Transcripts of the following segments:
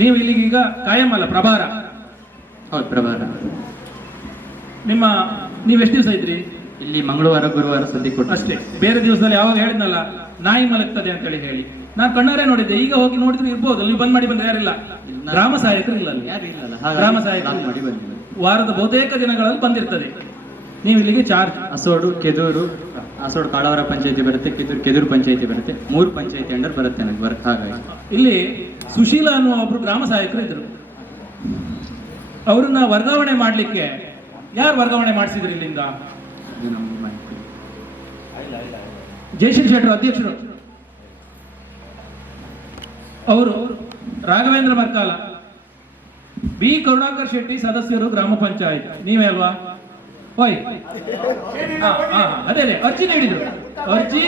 ನೀವು ಇಲ್ಲಿಗೆ ಈಗ ಕಾಯಂ ಅಲ್ಲ, ಪ್ರಭಾರ. ಹೌದು, ಪ್ರಭಾರ. ನೀವು ಎಷ್ಟು ದಿವಸ ಇದ್ರಿ ಇಲ್ಲಿ? ಮಂಗಳವಾರ ಗುರುವಾರ ಸದ್ಯ ಕೊಟ್ಟು ಅಷ್ಟೇ. ಬೇರೆ ದಿವಸದಲ್ಲಿ ಯಾವಾಗ ಹೇಳಿದ್ನಲ್ಲ ನಾಯಿ ಮಲಗ್ತದೆ ಅಂತ ಹೇಳಿ ನಾನು ಕಣ್ಣಾರೆ ನೋಡಿದ್ದೆ. ಈಗ ಹೋಗಿ ನೋಡಿದ್ರೆ ಇರ್ಬೋದು, ನೀವು ಬಂದ್ ಮಾಡಿ ಬಂದ್ರೆ ಯಾರಿಲ್ಲ, ಗ್ರಾಮ ಸಹಾಯಕರು ಇಲ್ಲ, ಗ್ರಾಮ ಸಹಾಯಕರು ಮಾಡಿ ಬಂದಿಲ್ಲ. ವಾರದ ಬಹುತೇಕ ದಿನಗಳಲ್ಲಿ ಬಂದಿರ್ತದೆ. ನೀವು ಇಲ್ಲಿಗೆ ಚಾರ್ಜ್ ಅಸೋಡು, ಕೆದೂರು, ಅಸೋಡು ಕಾಳವರ ಪಂಚಾಯತಿ ಬರುತ್ತೆ, ಕೆದೂರು ಪಂಚಾಯತಿ ಬರುತ್ತೆ, 3 ಪಂಚಾಯತಿ ಅಂಡರ್ ಬರುತ್ತೆ ನನಗೆ ವರ್ಕ್. ಹಾಗಾಗಿ ಇಲ್ಲಿ ಸುಶೀಲ ಅನ್ನುವ ಒಬ್ರು ಗ್ರಾಮ ಸಹಾಯಕರು ಇದ್ರು. ಅವ್ರನ್ನ ವರ್ಗಾವಣೆ ಮಾಡ್ಲಿಕ್ಕೆ ಯಾರು ವರ್ಗಾವಣೆ ಮಾಡಿಸಿದ್ರು ಇಲ್ಲಿಂದ? ಜಯಶ್ರೀ ಶೆಟ್ಟರು ಅಧ್ಯಕ್ಷರು, ಅವರು ರಾಘವೇಂದ್ರ ಮರ್ಕಾಲ, ಬಿ ಕರುಣಾಕರ್ ಶೆಟ್ಟಿ ಸದಸ್ಯರು ಗ್ರಾಮ ಪಂಚಾಯತ್. ನೀವೇ ಅಲ್ವಾ? ಹೋಯ್, ಅದೇ ಅರ್ಜಿ ನೀಡಿದ್ರು. ಅರ್ಜಿ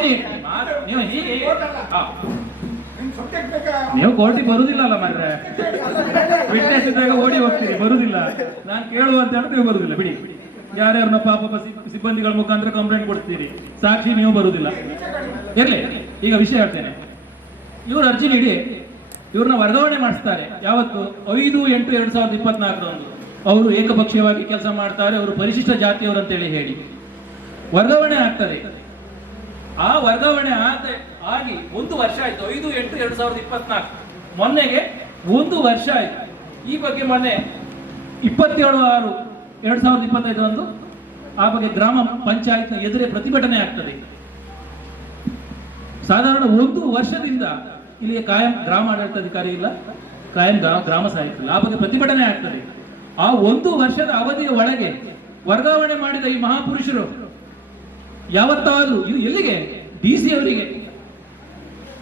ನೀವು ಕೋರ್ಟಿಗೆ ಬರುದಿಲ್ಲ ಅಲ್ಲ ಮಾರ್ರೆ, ವಿಟ್ನೆಸ್ ಇದ್ದಾಗ ಓಡಿ ಹೋಗ್ತೀರಿ, ಬರುದಿಲ್ಲ. ನಾನು ಕೇಳುವಂತ ಹೇಳಿ ನೀವು ಬರುದಿಲ್ಲ. ಬಿಡಿ, ಯಾರ್ಯಾರನ್ನ ಪಾಪ ಸಿಬ್ಬಂದಿಗಳ ಮುಖಾಂತರ ಕಂಪ್ಲೇಂಟ್ ಕೊಡ್ತೀರಿ, ಸಾಕ್ಷಿ ನೀವು ಬರುದಿಲ್ಲ. ಇರ್ಲಿ, ಈಗ ವಿಷಯ ಹೇಳ್ತೇನೆ. ಇವರು ಅರ್ಜಿ ನೀಡಿ ಇವ್ರನ್ನ ವರ್ಗಾವಣೆ ಮಾಡಿಸ್ತಾರೆ. ಯಾವತ್ತು? 5/8/2024 ಅವರು ಏಕಪಕ್ಷೀಯವಾಗಿ ಕೆಲಸ ಮಾಡ್ತಾರೆ, ಅವರು ಪರಿಶಿಷ್ಟ ಜಾತಿಯವರು ಅಂತೇಳಿ ಹೇಳಿ ವರ್ಗಾವಣೆ ಆಗ್ತದೆ. ಆ ವರ್ಗಾವಣೆ ಆಗಿ 1 ವರ್ಷ ಆಯ್ತು. 5/8/2024 ಮೊನ್ನೆಗೆ 1 ವರ್ಷ ಆಯ್ತು. ಈ ಬಗ್ಗೆ ಮೊನ್ನೆ 27/6/2025 ಆ ಬಗ್ಗೆ ಗ್ರಾಮ ಪಂಚಾಯತ್ನ ಎದುರೇ ಪ್ರತಿಭಟನೆ ಆಗ್ತದೆ. ಸಾಧಾರಣ 1 ವರ್ಷದಿಂದ ಇಲ್ಲಿಗೆ ಕಾಯಂ ಗ್ರಾಮ ಆಡಳಿತಾಧಿಕಾರಿ ಇಲ್ಲ, ಕಾಯಂ ಗ್ರಾಮ ಸಹಾಯಕ ಇಲ್ಲ. ಆ ಬಗ್ಗೆ ಪ್ರತಿಭಟನೆ ಆಗ್ತದೆ. ಆ 1 ವರ್ಷದ ಅವಧಿಯ ಒಳಗೆ ವರ್ಗಾವಣೆ ಮಾಡಿದ ಈ ಮಹಾಪುರುಷರು ಯಾವತ್ತಾದ್ರೂ ಎಲ್ಲಿಗೆ? DC ಅವರಿಗೆ,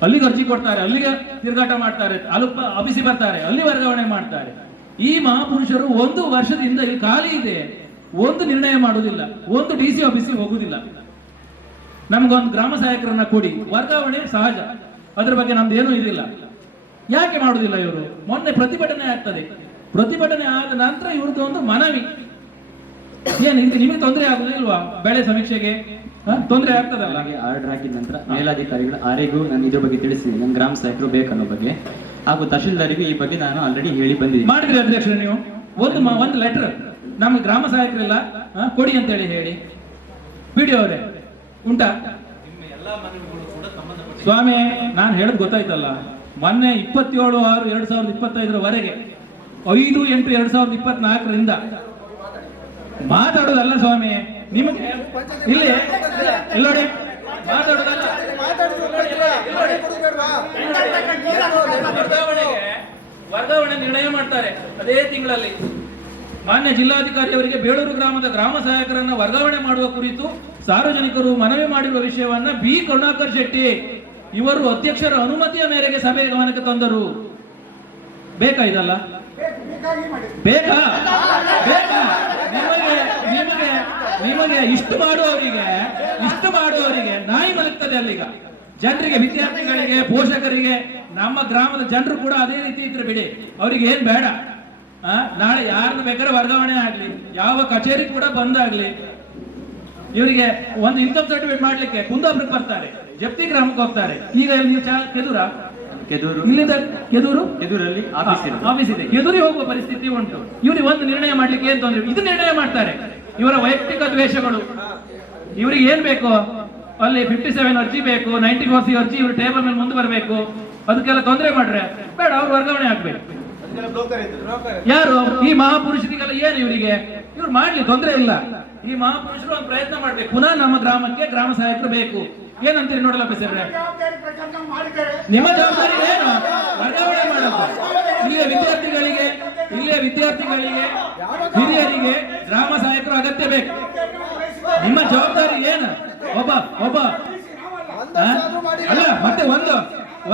ಅಲ್ಲಿಗೆ ಅರ್ಜಿ ಕೊಡ್ತಾರೆ, ಅಲ್ಲಿಗೆ ತಿರುಗಾಟ ಮಾಡ್ತಾರೆ, ಅಭಿಸಿ ಬರ್ತಾರೆ, ಅಲ್ಲಿ ವರ್ಗಾವಣೆ ಮಾಡ್ತಾರೆ. ಈ ಮಹಾಪುರುಷರು 1 ವರ್ಷದಿಂದ ಇಲ್ಲಿ ಖಾಲಿ ಇದೆ, ಒಂದು ನಿರ್ಣಯ ಮಾಡುವುದಿಲ್ಲ, ಒಂದು DC ಆಫೀಸಿಗೆ ಹೋಗುದಿಲ್ಲ. ನಮ್ಗೊಂದು ಗ್ರಾಮ ಸಹಾಯಕರನ್ನ ಕೊಡಿ, ವರ್ಗಾವಣೆ ಸಹಜ, ಅದ್ರ ಬಗ್ಗೆ ನಮ್ದು ಏನೂ ಇದಿಲ್ಲ. ಯಾಕೆ ಮಾಡುದಿಲ್ಲ ಇವರು? ಮೊನ್ನೆ ಪ್ರತಿಭಟನೆ ಆಗ್ತದೆ. ಪ್ರತಿಭಟನೆ ಆದ ನಂತರ ಇವ್ರದ್ದು ಒಂದು ಮನವಿ, ಏನು ನಿಮಗೆ ತೊಂದರೆ ಆಗುದಿಲ್ವಾ? ಬೆಳೆ ಸಮೀಕ್ಷೆಗೆ ತೊಂದರೆ ಆಗ್ತದಲ್ಲ? ಆರ್ಡರ್ ಹಾಕಿದ ನಂತರ ಮೇಲಾಧಿಕಾರಿಗಳು ಆರಿಗೂ ನಾನು ಇದ್ರ ಬಗ್ಗೆ ತಿಳಿಸಿದ್ದೀನಿ, ನನ್ನ ಗ್ರಾಮ ಸಹಾಯಕರು ಬೇಕನ್ನೋ ಬಗ್ಗೆ, ಹಾಗೂ ತಹಶೀಲ್ದಾರಿಗೂ ಈ ಬಗ್ಗೆ ನಾನು ಆಲ್ರೆಡಿ ಹೇಳಿ ಬಂದಿದ್ದೀನಿ. ಮಾಡಿದ್ರಿ ಅಧ್ಯಕ್ಷರು ನೀವು? ಒಂದು ಲೆಟರ್ ನಮ್ಗೆ ಗ್ರಾಮ ಸಹಾಯಕರಿಲ್ಲ ಕೊಡಿ ಅಂತ ಹೇಳಿ PDO ಅವರೇ ಉಂಟಾ? ಸ್ವಾಮಿ, ನಾನು ಹೇಳದ್ ಗೊತ್ತಾಯ್ತಲ್ಲ, ಮೊನ್ನೆ 27/6/2025 5/8/2024 ಮಾತಾಡೋದಲ್ಲ ಸ್ವಾಮಿ. ನಿಮಗೆ ಇಲ್ಲಿ ಎಲ್ಲೋಡಿ ಮಾತಾಡೋದಲ್ಲ, ವರ್ಗಾವಣೆ ನಿರ್ಣಯ ಮಾಡ್ತಾರೆ ಅದೇ ತಿಂಗಳಲ್ಲಿ. ಮಾನ್ಯ ಜಿಲ್ಲಾಧಿಕಾರಿ ಅವರಿಗೆ ಬೇಳೂರು ಗ್ರಾಮದ ಗ್ರಾಮ ಸಹಾಯಕರನ್ನ ವರ್ಗಾವಣೆ ಮಾಡುವ ಕುರಿತು ಸಾರ್ವಜನಿಕರು ಮನವಿ ಮಾಡಿರುವ ವಿಷಯವನ್ನ ಬಿ ಕರುಣಾಕರ್ ಶೆಟ್ಟಿ ಇವರು ಅಧ್ಯಕ್ಷರ ಅನುಮತಿಯ ಮೇರೆಗೆ ಸಭೆ ಗಮನಕ್ಕೆ ತಂದರು. ಬೇಕಾ ಇದಲ್ಲ? ಬೇಕಾ? ನಿಮಗೆ ಇಷ್ಟು ಮಾಡುವವರಿಗೆ ನಾಯಿ ಮಲಗ್ತದೆ ಅಲ್ಲಿಗ. ಜನರಿಗೆ, ವಿದ್ಯಾರ್ಥಿಗಳಿಗೆ, ಪೋಷಕರಿಗೆ, ನಮ್ಮ ಗ್ರಾಮದ ಜನರು ಕೂಡ ಅದೇ ರೀತಿ ಇದ್ರೆ ಬಿಡಿ, ಅವರಿಗೆ ಏನ್ ಬೇಡ. ನಾಳೆ ಯಾರನ್ನ ಬೇಕಾದ್ರೆ ವರ್ಗಾವಣೆ ಆಗ್ಲಿ, ಯಾವ ಕಚೇರಿ ಕೂಡ ಬಂದಾಗ್ಲಿ, ಇವರಿಗೆ ಒಂದು ಇನ್ಕಮ್ ಸರ್ಟಿಫಿಕೇಟ್ ಮಾಡ್ಲಿಕ್ಕೆ ಕುಂದಾಪುರಕ್ಕೆ ಬರ್ತಾರೆ, ಜಪ್ತಿ ಗ್ರಾಮಕ್ಕೆ ಹೋಗ್ತಾರೆ. ಈಗ ಇಲ್ಲಿಂದ ಕೆದೂರಲ್ಲಿ ಆಫೀಸ್ ಇದೆ, ಕೆದೂರಿಗೆ ಹೋಗುವ ಪರಿಸ್ಥಿತಿ ಉಂಟು. ಇವ್ರಿಗೆ ಒಂದು ನಿರ್ಣಯ ಮಾಡ್ಲಿಕ್ಕೆ ಏನ್ ತೊಂದ್ರೆ? ಇದು ನಿರ್ಣಯ ಮಾಡ್ತಾರೆ. ಇವರ ವೈಯಕ್ತಿಕ ದ್ವೇಷಗಳು. ಇವರಿಗೆ ಏನ್ ಬೇಕು? ಅಲ್ಲಿ 57 ಅರ್ಜಿ ಬೇಕು, 94C ಅರ್ಜಿ ಇವ್ರ ಟೇಬಲ್ ಮೇಲೆ ಮುಂದೆ ಬರಬೇಕು. ಅದಕ್ಕೆಲ್ಲ ತೊಂದರೆ ಮಾಡ್ರೆ ಬೇಡ, ಅವ್ರು ವರ್ಗಾವಣೆ ಆಗ್ಬೇಕು. ಯಾರು ಈ ಮಹಾಪುರುಷರಿಗೆಲ್ಲ ಏನು ಇವರಿಗೆ? ಇವ್ರು ಮಾಡ್ಲಿ, ತೊಂದರೆ ಇಲ್ಲ. ಈ ಮಹಾಪುರುಷರು ಒಂದು ಪ್ರಯತ್ನ ಮಾಡ್ಬೇಕು. ಪುನಃ ನಮ್ಮ ಗ್ರಾಮಕ್ಕೆ ಗ್ರಾಮ ಸಹಾಯಕರು ಬೇಕು. ಏನಂತೀರಿ ನೋಡಲ್ಲ ಆಫೀಸರ್ರೆ? ನಿಮ್ಮ ಜವಾಬ್ದಾರಿ ಏನು? ವರ್ಗಾವಣೆ ಮಾಡಬೇಕು. ಇಲ್ಲಿಯ ವಿದ್ಯಾರ್ಥಿಗಳಿಗೆ, ಹಿರಿಯರಿಗೆ ಗ್ರಾಮ ಸಹಾಯಕರು ಅಗತ್ಯ ಬೇಕು. ನಿಮ್ಮ ಜವಾಬ್ದಾರಿ ಏನು? ಒಬ್ಬ ಅಲ್ಲ, ಮತ್ತೆ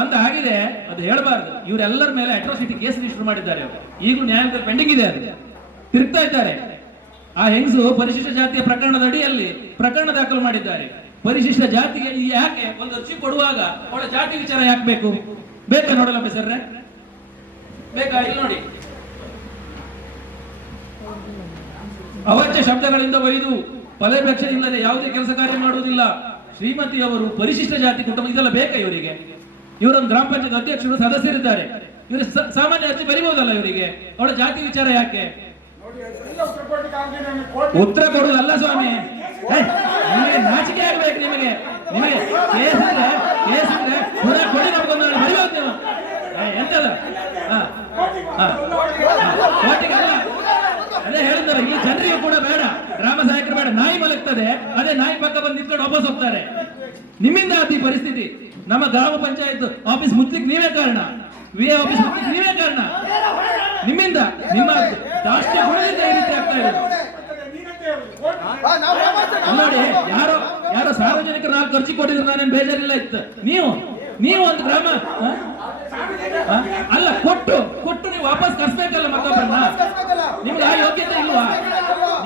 ಒಂದು ಆಗಿದೆ, ಅದು ಹೇಳಬಾರ್ದು. ಇವರೆಲ್ಲರ ಮೇಲೆ ಅಟ್ರಾಸಿಟಿ ಕೇಸ್ ರಿಜಿಸ್ಟರ್ ಮಾಡಿದ್ದಾರೆ. ಅವರು ಈಗಲೂ ನ್ಯಾಯಾಲಯದಲ್ಲಿ ಪೆಂಡಿಂಗ್ ಇದೆ, ಅದು ತಿರುಗ್ತಾ ಇದ್ದಾರೆ. ಆ ಹೆಂಗಸು ಪರಿಶಿಷ್ಟ ಜಾತಿಯ ಪ್ರಕರಣದ ಅಡಿಯಲ್ಲಿ ಪ್ರಕರಣ ದಾಖಲು ಮಾಡಿದ್ದಾರೆ. ಪರಿಶಿಷ್ಟ ಜಾತಿಗೆ ಯಾಕೆ ಒಂದು ಅರ್ಜಿ ಕೊಡುವಾಗ ಅವಳ ಜಾತಿ ವಿಚಾರ ಯಾಕೆ ಬೇಕು? ಬೇಕಾ ನೋಡಲ್ಲ ಆಫೀಸರ್ರೆ? ಬೇಕಾ? ಇಲ್ಲಿ ನೋಡಿ, ಅವಾಚ್ಯ ಶಬ್ದಗಳಿಂದ ಒಯ್ದು ಫಲಾಪೇಕ್ಷೆ ಇಲ್ಲದೆ ಯಾವುದೇ ಕೆಲಸ ಕಾರ್ಯ ಮಾಡುವುದಿಲ್ಲ. ಶ್ರೀಮತಿಯವರು ಪರಿಶಿಷ್ಟ ಜಾತಿ ಕುಟುಂಬ, ಇದೆಲ್ಲ ಬೇಕಾ ಇವರಿಗೆ? ಇವರೊಂದು ಗ್ರಾಮ ಪಂಚಾಯತ್ ಅಧ್ಯಕ್ಷರು ಸದಸ್ಯರಿದ್ದಾರೆ. ಇವರು ಸಾಮಾನ್ಯ ಅರ್ಜಿ ಬರಿಬಹುದಲ್ಲ ಇವರಿಗೆ? ಅವಳ ಜಾತಿ ವಿಚಾರ ಯಾಕೆ ಉತ್ತರ ಕೊಡುವುದಲ್ಲ ಸ್ವಾಮಿ. ನಿಮಗೆ ನಾಚಿಕೆ ಆಗ್ಬೇಕು. ನಿಮಗೆ ನಿಮಗೆ ಕೇಸ್ ಇದ್ರೆ ಪುನಃ ಕೊಡಿ ನಮ್ಗೊಂದು ಬರಿಬೋದು ನೀವು. ಎಂತದ ಕೋಟಿಗಲ್ಲ. ಅದೇ ಹೇಳಿದ್ದಾರೆ, ಈ ಜನರಿಗೂ ಕೂಡ ಬೇಡ, ಗ್ರಾಮ ಸಹಾಯಕರು ಬೇಡ. ನಾಯಿ ಮಲಗ್ತದೆ, ಅದೇ ನಾಯಿ ಪಕ್ಕ ಬಂದು ನಿಂತ್ಕೊಂಡು ವಾಪಸ್ ಹೋಗ್ತಾರೆ. ನಿಮ್ಮಿಂದ ಆದ ಈ ಪರಿಸ್ಥಿತಿ. ನಮ್ಮ ಗ್ರಾಮ ಪಂಚಾಯತ್ ಆಫೀಸ್ ಮುಚ್ಲಿಕ್ಕೆ ನೀವೇ ಕಾರಣ, ವಿ ಆಫೀಸ್ ಮುಚ್ಲಿಕ್ಕೆ ನೀವೇ ಕಾರಣ. ನಿಮ್ಮಿಂದ, ನಿಮ್ಮ ರಾಷ್ಟ್ರೀಯ ಗುಣದಿಂದ ಈ ರೀತಿ ಆಗ್ತಾ ಇರೋದು ನೋಡಿ. ಯಾರೋ ಸಾರ್ವಜನಿಕರು ನಾವು ಖರ್ಚು ಕೊಟ್ಟಿದ್ರು, ನಾನೇನು ಬೇಜಾರಿಲ್ಲ ಇತ್ತು. ನೀವು ಒಂದು ಗ್ರಾಮ ಅಲ್ಲ ಕೊಟ್ಟು ನೀವು ವಾಪಸ್ ಕರ್ಸ್ಬೇಕಲ್ಲ ಮತ್ತೊಬ್ಬರನ್ನ. ನಿಮ್ಗೆ ಆ ಯೋಗ್ಯತೆ ಇಲ್ವಾ?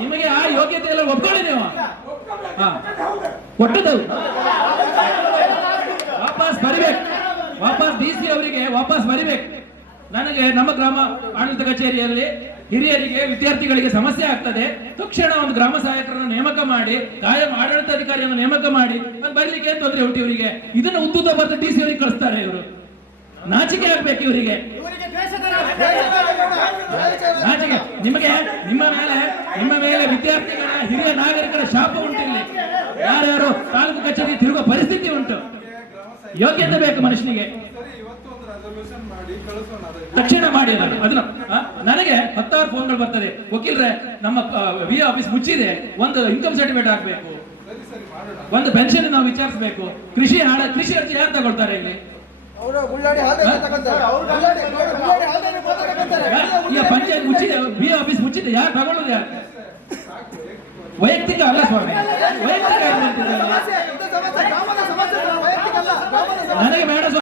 ನಿಮಗೆ ಆ ಯೋಗ್ಯತೆ ಇಲ್ಲ, ಒಪ್ಕೊಳ್ಳಿ ನೀವು. ಕೊಟ್ಟದವು ವಾಪಸ್ ಬರಿಬೇಕು. ವಾಪಸ್ DC ಅವರಿಗೆ ವಾಪಸ್ ಬರಿಬೇಕು. ನನಗೆ ನಮ್ಮ ಗ್ರಾಮ ಆಡಳಿತ ಕಚೇರಿಯಲ್ಲಿ ಹಿರಿಯರಿಗೆ ವಿದ್ಯಾರ್ಥಿಗಳಿಗೆ ಸಮಸ್ಯೆ ಆಗ್ತದೆ, ತಕ್ಷಣ ಒಂದು ಗ್ರಾಮ ಸಹಾಯಕರನ್ನು ನೇಮಕ ಮಾಡಿ, ಕಾಯಂ ಆಡಳಿತಾಧಿಕಾರಿಯನ್ನು ನೇಮಕ ಮಾಡಿ, ಅದು ಬರ್ಲಿಕ್ಕೆ ಏನ್ ತೊಂದರೆ ಉಂಟು ಇವರಿಗೆ? ಇದನ್ನ ಉದ್ದುತ ಬರ್ದು DC ಅವರಿಗೆ ಕಳಿಸ್ತಾರೆ ಇವರು. ನಾಚಿಕೆ ಆಗ್ಬೇಕು ಇವರಿಗೆ. ನಾಚಿಕೆ. ನಿಮಗೆ ನಿಮ್ಮ ಮೇಲೆ ವಿದ್ಯಾರ್ಥಿಗಳ, ಹಿರಿಯ ನಾಗರಿಕರ ಶಾಪ ಉಂಟು. ಇಲ್ಲಿ ಯಾರ್ಯಾರು ತಾಲೂಕು ಕಚೇರಿ ತಿರುಗೋ ಪರಿಸ್ಥಿತಿ ಉಂಟು. ಯೋಗ್ಯತೆ ಬೇಕು ಮನುಷ್ಯನಿಗೆ. ತಕ್ಷಣ ಮಾಡಿ ಅದನ್ನ. ನನಗೆ 10 ಫೋನ್ಗಳು ಬರ್ತದೆ, ವಕೀಲರೇ ನಮ್ಮ ವಿ ಆಫೀಸ್ ಮುಚ್ಚಿದೆ, ಒಂದು ಇನ್ಕಮ್ ಸರ್ಟಿಫಿಕೇಟ್ ಹಾಕ್ಬೇಕು, ಒಂದು ಪೆನ್ಷನ್ ನಾವು ವಿಚಾರಿಸಬೇಕು. ಕೃಷಿ ಅರ್ಜಿ ಯಾರು ತಗೊಳ್ತಾರೆ ಇಲ್ಲಿ? ಈಗ ಪಂಚಾಯತ್ ಮುಚ್ಚಿದೆ, ವಿ ಆಫೀಸ್ ಮುಚ್ಚಿದೆ, ಯಾರು ತಗೊಳ್ಳೋದು? ಯಾರು? ವೈಯಕ್ತಿಕ ಅಲ್ಲ ಸ್ವಾಮಿ, ವೈಯಕ್ತಿಕ ನನಗೆ ಬೇಡ.